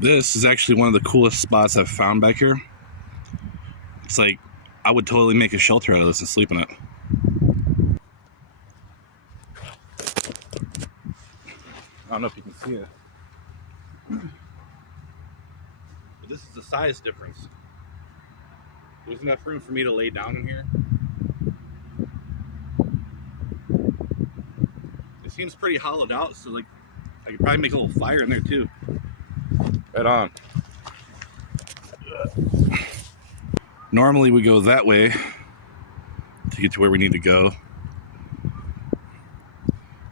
This is actually one of the coolest spots I've found back here. It's like, I would totally make a shelter out of this and sleep in it. I don't know if you can see it. But this is the size difference. There's enough room for me to lay down in here. It seems pretty hollowed out, so like I could probably make a little fire in there too. Right on. Normally we go that way to get to where we need to go,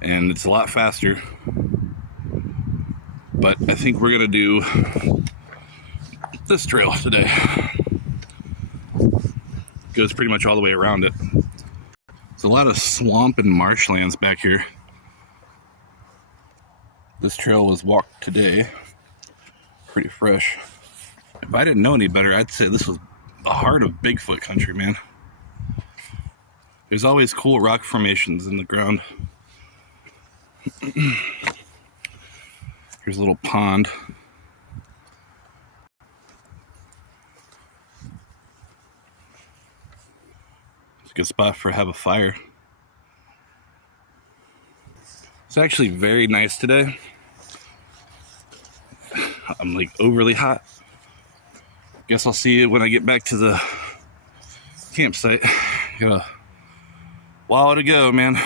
and it's a lot faster, but I think we're gonna do this trail today. Goes pretty much all the way around it. There's a lot of swamp and marshlands back here. This trail was walked today. Pretty fresh. If I didn't know any better, I'd say this was the heart of Bigfoot country, man. There's always cool rock formations in the ground. Here's a little pond. It's a good spot for have a fire. It's actually very nice today. I'm like overly hot. Guess I'll see you when I get back to the campsite. Got a while to go, man.